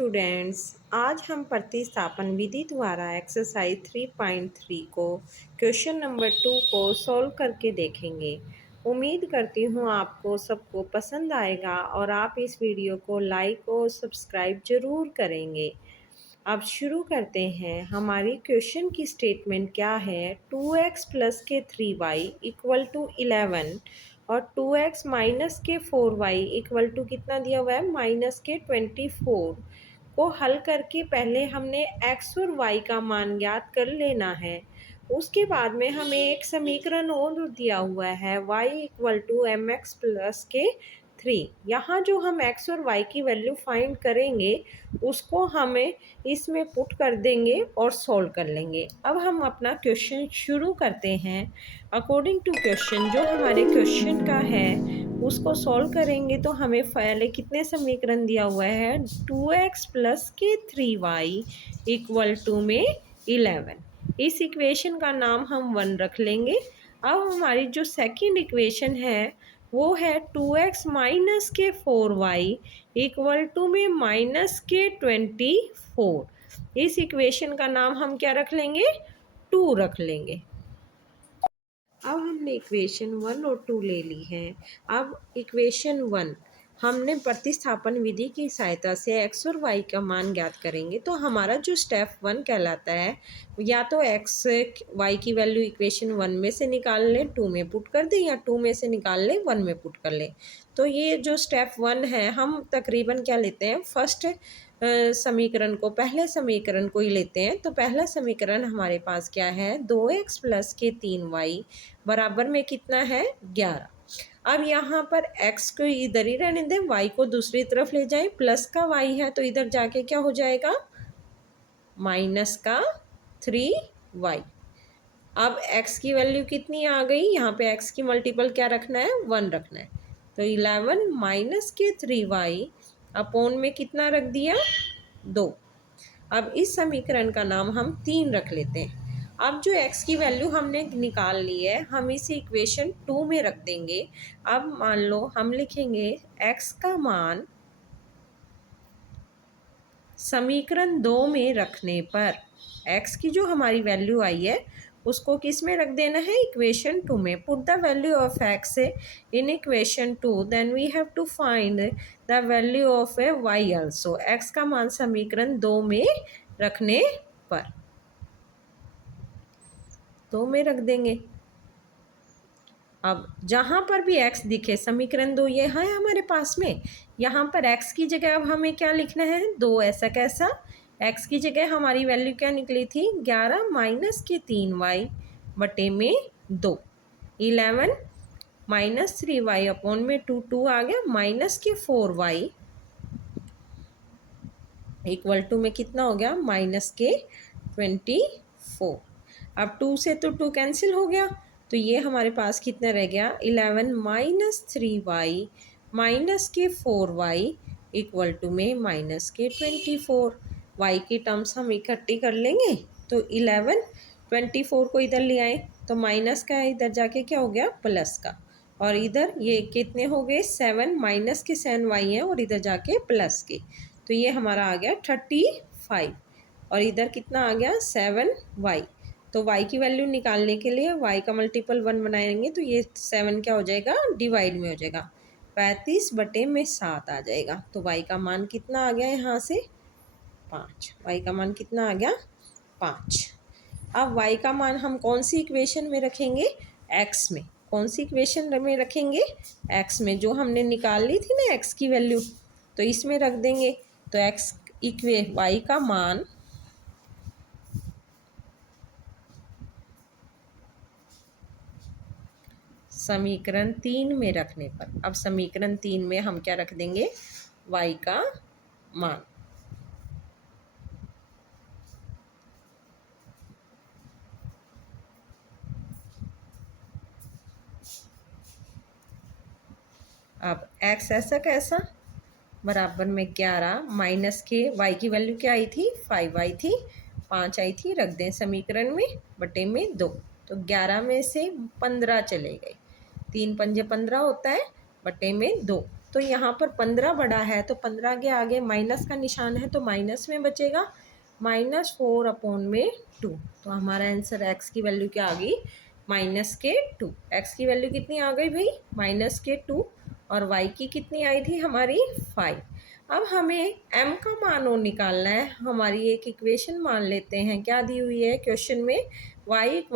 Students, आज हम प्रतिस्थापन विधि द्वारा एक्सरसाइज 3.3 को क्वेश्चन नंबर 2 को सॉल्व करके देखेंगे। उम्मीद करती हूँ आपको सबको पसंद आएगा और आप इस वीडियो को लाइक और सब्सक्राइब ज़रूर करेंगे। अब शुरू करते हैं। हमारी क्वेश्चन की स्टेटमेंट क्या है? 2x प्लस के 3y इक्वल टू 11 और 2x माइनस के 4y इक्वल टू कितना दिया हुआ है? माइनस के 24 को हल करके पहले हमने x और y का मान ज्ञात कर लेना है। उसके बाद में हमें एक समीकरण और दिया हुआ है y equal to M X plus K 3। यहाँ जो हम x और y की वैल्यू फाइंड करेंगे उसको हमें इसमें पुट कर देंगे और सॉल्व कर लेंगे। अब हम अपना क्वेश्चन शुरू करते हैं। अकॉर्डिंग टू क्वेश्चन, जो हमारे क्वेश्चन का है उसको सॉल्व करेंगे तो हमें पहले कितने समीकरण दिया हुआ है? 2x प्लस के 3y इक्वल टू में 11। इस इक्वेशन का नाम हम 1 रख लेंगे। अब हमारी जो सेकंड इक्वेशन है वो है 2x माइनस के 4y इक्वल टू में माइनस के 24। इस इक्वेशन का नाम हम क्या रख लेंगे? 2 रख लेंगे। अब हमने इक्वेशन 1 और 2 ले ली है। अब इक्वेशन 1 हमने प्रतिस्थापन विधि की सहायता से x और y का मान ज्ञात करेंगे। तो हमारा जो स्टेप 1 कहलाता है, या तो x y की वैल्यू इक्वेशन 1 में से निकाल लें, 2 में पुट कर दें, या 2 में से निकाल लें, 1 में पुट कर लें। तो ये जो स्टेप 1 है, हम तकरीबन क्या लेते हैं? फर्स्ट समीकरण को, पहले समीकरण को ही लेते हैं। तो पहला समीकरण हमारे पास क्या है? 2x प्लस के 3y बराबर में कितना है? 11। अब यहाँ पर x को इधर ही रहने दें, y को दूसरी तरफ ले जाएं। प्लस का y है तो इधर जाके क्या हो जाएगा? माइनस का 3y। अब x की वैल्यू कितनी आ गई? यहाँ पे x की मल्टीपल क्या रखना है? 1 रखना है। तो 11 माइनस के 3y अपोन में कितना रख दिया? 2। अब इस समीकरण का नाम हम 3 रख लेते हैं। अब जो x की वैल्यू हमने निकाल ली है, हम इसे इक्वेशन 2 में रख देंगे। अब मान लो हम लिखेंगे x का मान समीकरण 2 में रखने पर, x की जो हमारी वैल्यू आई है उसको किस में रख देना है? इक्वेशन 2 में। Put the value of x in equation 2, then we have to find the value of y also. x का मान समीकरण 2 में रखने पर 2 में रख देंगे। अब जहाँ पर भी x दिखे, समीकरण 2 ये है हमारे पास में, यहाँ पर x की जगह अब हमें क्या लिखना है? 2। ऐसा कैसा? x की जगह हमारी वैल्यू क्या निकली थी? 11 माइनस के 3y बटे में 2। 11 माइनस 3y अपॉन में 2, 2 आ गया, माइनस के 4y इक्वल टू में कितना हो गया? माइनस के 24। अब 2 से तो 2 कैंसिल हो गया, तो ये हमारे पास कितना रह गया? 11 माइनस 3y माइनस के 4y इक्वल टू में माइनस के 24। y की टर्म्स हम इकट्ठी कर लेंगे। तो 11 24 को इधर ले आए तो माइनस का इधर जाके क्या हो गया? प्लस का। और इधर ये कितने हो गए? 7 माइनस के 7y है और इधर जाके प्लस के। तो ये हमारा आ गया 35 और इधर कितना आ गया? 7y। तो y की वैल्यू निकालने के लिए y का मल्टीपल 1 बनाएंगे तो ये 7 क्या हो जाएगा? डिवाइड में हो जाएगा, 35 बटे में 7 आ जाएगा। तो y का मान कितना आ गया? यहाँ से 5। y का मान कितना आ गया? 5। अब y का मान हम कौन सी इक्वेशन में रखेंगे? x में। कौन सी इक्वेशन में रखेंगे? x में, जो हमने निकाल ली थी ना x की वैल्यू, तो इसमें रख देंगे। तो y का मान समीकरण 3 में रखने पर, अब समीकरण 3 में हम क्या रख देंगे? y का मान। अब x ऐसा कैसा? बराबर में 11 माइनस के y की वैल्यू क्या आई थी? 5 आई थी, 5 आई थी, रख दें समीकरण में, बटे में 2। तो 11 में से 15 चले गए, 3 पंजे 15 होता है, बटे में 2। तो यहाँ पर 15 बड़ा है तो 15 के आगे माइनस का निशान है तो माइनस में बचेगा, -4/2। तो हमारा आंसर x की वैल्यू क्या आ गई, -2। x की वैल्यू कितनी आ गई भाई, -2, और y की कितनी आई थी हमारी 5। अब हमें m का मान और निकालना है। हमारी एक इक्वेशन मान लेते हैं, क्या दी हुई है क्वेश्चन में, y =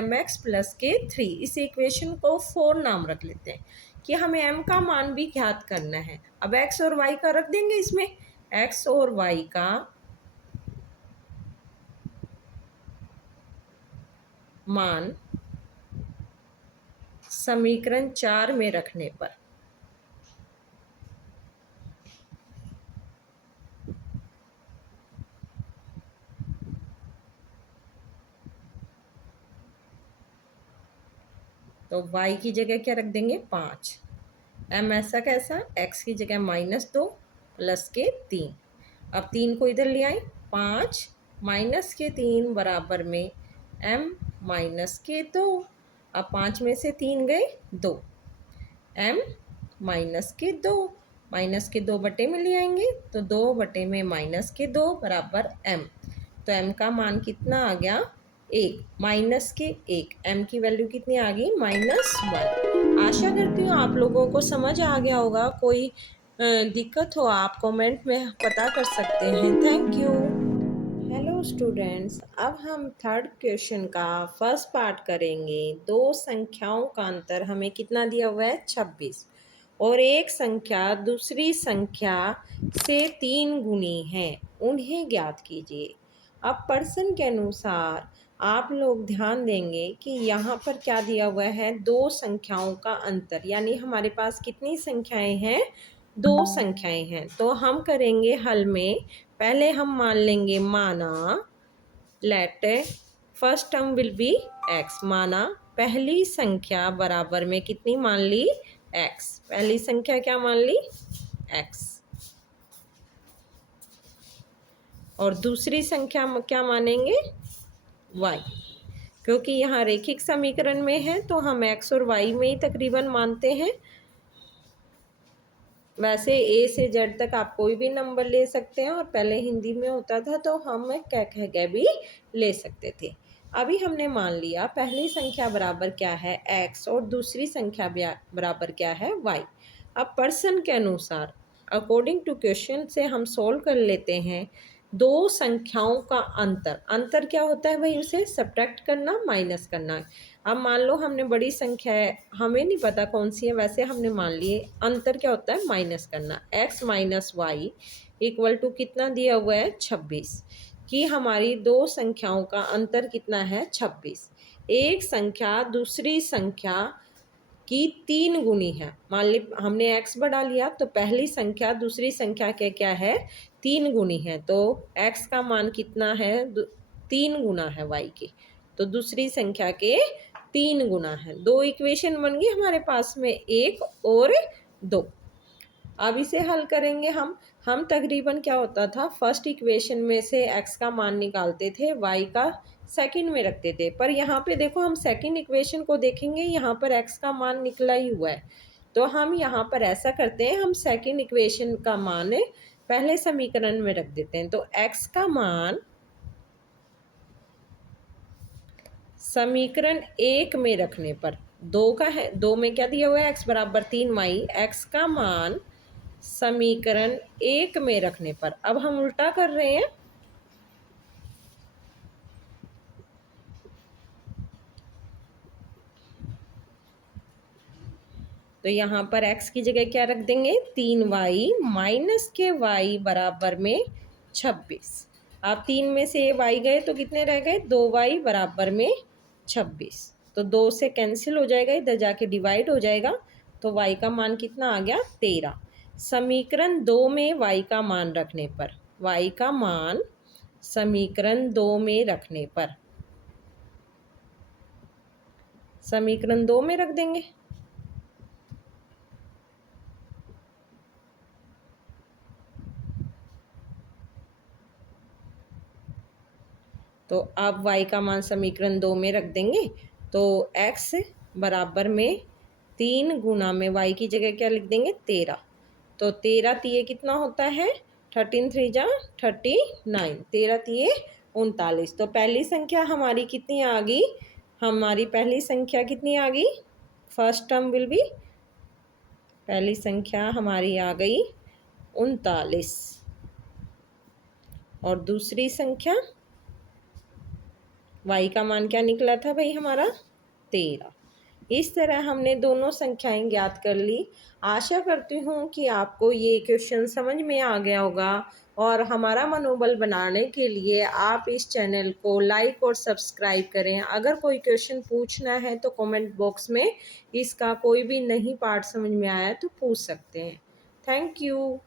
mx + k3। इस इक्वेशन को 4 नाम रख लेते हैं कि हमें m का मान भी ज्ञात करना है। अब x और y का रख देंगे इसमें, x और y का मान समीकरण 4 में रखने पर तो y की जगह क्या रख देंगे 5, m ऐसा कैसा, x की जगह -2 + के 3। अब 3 को इधर ले आए, 5 - के 3 बराबर में m - के 2। अब 5 में से 3 गए 2, m - के 2, माइनस के 2 बटे में ले आएंगे तो 2 बटे में -2 बराबर m। तो m का मान कितना आ गया, 1, -1। m की वैल्यू कितनी आ गई, -1। आशा करती हूँ आप लोगों को समझ आ गया होगा। कोई दिक्कत हो आप कमेंट में पता कर सकते हैं। Thank you. हेलो स्टूडेंट्स, अब हम थर्ड क्वेश्चन का फर्स्ट पार्ट करेंगे। दो संख्याओं का अंतर हमें कितना दिया हुआ है, 26, और एक संख्या दूसरी संख्या से 3 गुनी है, उन्हें ज्ञात कीजिए। अब प्रश्न के अनुसार आप लोग ध्यान देंगे कि यहाँ पर क्या दिया हुआ है, दो संख्याओं का अंतर, यानी हमारे पास कितनी संख्याएं हैं, दो संख्याएं हैं। तो हम करेंगे हल में, पहले हम मान लेंगे, माना let first term will be x। माना पहली संख्या बराबर में कितनी मान ली, x। पहली संख्या क्या मान ली, x, और दूसरी संख्या क्या मानेंगे, y। क्योंकि यहाँ रैखिक समीकरण में है तो हम x और y में ही तकरीबन मानते हैं। वैसे a से z तक आप कोई भी नंबर ले सकते हैं, और पहले हिंदी में होता था तो हम कह के भी ले सकते थे। अभी हमने मान लिया पहली संख्या बराबर क्या है, x, और दूसरी संख्या बराबर क्या है, y। अब प्रश्न के अनुसार अकॉर्डिंग टू क्वेश्चन से हम सोल्व कर लेते हैं। दो संख्याओं का अंतर, अंतर क्या होता है भाई, उसे सब्ट्रैक्ट करना, माइनस करना। अब मान लो हमने बड़ी संख्या है, हमें नहीं पता कौन सी है, वैसे हमने मान लिए अंतर क्या होता है, माइनस करना। x - y = कितना दिया हुआ है, 26, कि हमारी दो संख्याओं का अंतर कितना है, 26। एक संख्या दूसरी संख्या की 3 गुनी है। मान ली हमने x बढ़ा लिया तो पहली संख्या दूसरी संख्या के क्या है, 3 गुनी है। तो x का मान कितना है, 3 गुना है y के, तो दूसरी संख्या के 3 गुना है। दो इक्वेशन बन गई हमारे पास में, 1 और 2। अब इसे हल करेंगे हम तकरीबन क्या होता था, फर्स्ट इक्वेशन में से x का मान निकालते थे, y का सेकंड में रखते थे। पर यहाँ पे देखो हम सेकंड इक्वेशन को देखेंगे, यहाँ पर x का मान निकला ही हुआ है। तो हम यहाँ पर ऐसा करते हैं, हम सेकंड इक्वेशन का मान पहले समीकरण में रख देते हैं। तो x का मान समीकरण 1 में रखने पर, 2 का है, 2 में क्या दिया हुआ है, x = 3y। x का मान समीकरण 1 में रखने पर, अब हम उल्टा कर रहे हैं। तो यहाँ पर x की जगह क्या रख देंगे, 3y - के y बराबर में 26। अब 3 में से y गए तो कितने रह गए, 2y बराबर में 26। तो 2 से कैंसिल हो जाएगा, इधर जाके डिवाइड हो जाएगा। तो y का मान कितना आ गया, 13। समीकरण 2 में y का मान रखने पर, y का मान समीकरण 2 में रखने पर, समीकरण 2 में रख देंगे। तो अब y का मान समीकरण 2 में रख देंगे। तो x बराबर में 3 गुना में y की जगह क्या लिख देंगे, 13। तो 13 तिये कितना होता है? 13 3 जा 39, 13 तिये 39। तो पहली संख्या हमारी कितनी आ गई? हमारी पहली संख्या कितनी आ गई? फर्स्ट टर्म विल बी, पहली संख्या हमारी आ गई 39 और दूसरी संख्या y का मान क्या निकला था भाई हमारा? 13। इस तरह हमने दोनों संख्याएं ज्ञात कर ली। आशा करती हूँ कि आपको ये क्वेश्चन समझ में आ गया होगा और हमारा मनोबल बनाने के लिए आप इस चैनल को लाइक और सब्सक्राइब करें। अगर कोई क्वेश्चन पूछना है तो कमेंट बॉक्स में इसका कोई भी नहीं पार्ट समझ में आया तो पूछ सकते हैं। Thank you.